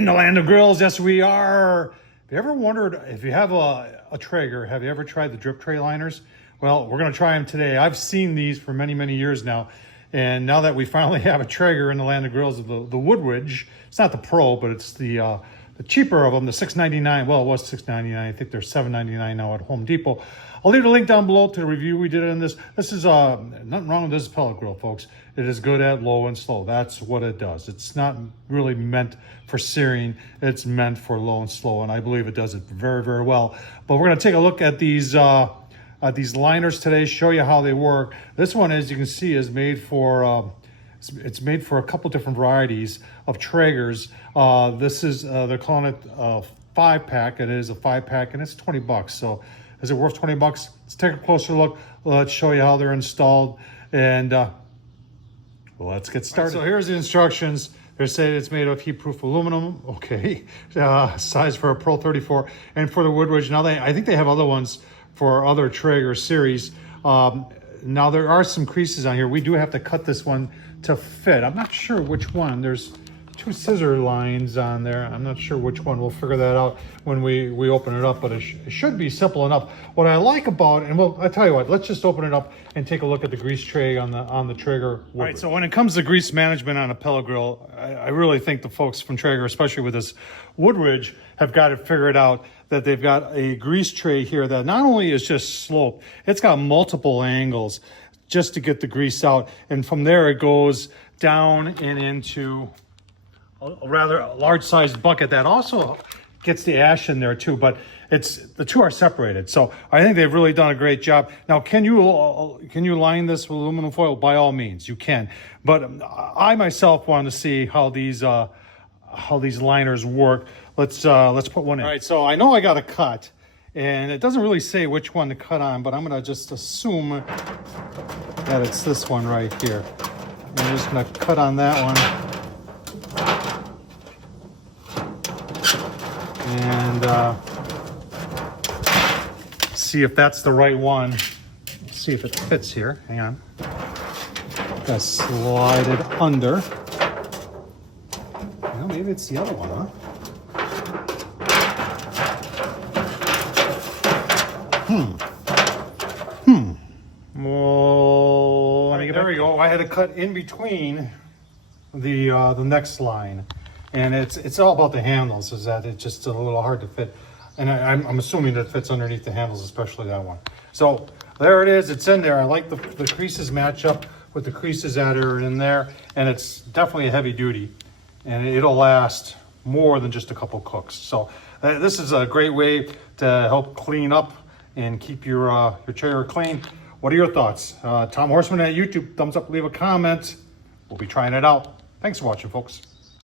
In the land of grills, yes we are. Have you ever wondered, if you have a Traeger, have you ever tried the drip tray liners? Well, we're gonna try them today. I've seen these for many, many years now. And now that we finally have a Traeger in the land of grills, the WoodRidge, it's not the Pro, but it's the cheaper of them, the $6.99. Well, it was $6.99. I think they're $7.99 now at Home Depot. I'll leave a link down below to the review we did on this. This is nothing wrong with this pellet grill, folks. It is good at low and slow. That's what it does. It's not really meant for searing. It's meant for low and slow, and I believe it does it very, very well. But we're going to take a look at these liners today, show you how they work. This one, as you can see, is made for it's made for a couple different varieties of Traegers. This is they're calling it a 5-pack. It is a 5-pack, and it's 20 bucks. So is it worth 20 bucks? Let's take a closer look. Let's show you how they're installed, and let's get started. So here's the instructions. They're saying it's made of heat-proof aluminum. Okay, size for a Pro 34, and for the WoodRidge. Now I think they have other ones for other Traeger series. Now there are some creases on here. We do have to cut this one to fit. I'm not sure which one. There's 2 scissor lines on there. I'm not sure which one. We'll figure that out when we open it up, but it should be simple enough. What I like about, and well, I tell you what, let's just open it up and take a look at the grease tray on the Traeger WoodRidge. All right, so when it comes to grease management on a pellet grill, I really think the folks from Traeger, especially with this WoodRidge, have got it figured out, that they've got a grease tray here that not only is just sloped, it's got multiple angles just to get the grease out. And from there it goes down and into a rather large sized bucket that also gets the ash in there too, but the two are separated. So I think they've really done a great job. Now, can you line this with aluminum foil? By all means, you can. But I myself wanted to see how these liners work. Let's put one in. All right, so I know I got a cut, and it doesn't really say which one to cut on, but I'm gonna just assume that it's this one right here. I'm just gonna cut on that one. And see if that's the right one. See if it fits here. Hang on. Gotta slide it under. Well, maybe it's the other one, huh? Well, let me get there. We go. I had to cut in between the next line, and it's all about the handles. Is that it's just a little hard to fit, and I'm assuming that it fits underneath the handles, especially that one. So there it is. It's in there. I like the creases match up with the creases that are in there, and it's definitely a heavy duty, and it'll last more than just a couple cooks. So this is a great way to help clean up and keep your Traeger clean. What are your thoughts? Tom Horsman at YouTube, thumbs up, leave a comment. We'll be trying it out. Thanks for watching, folks.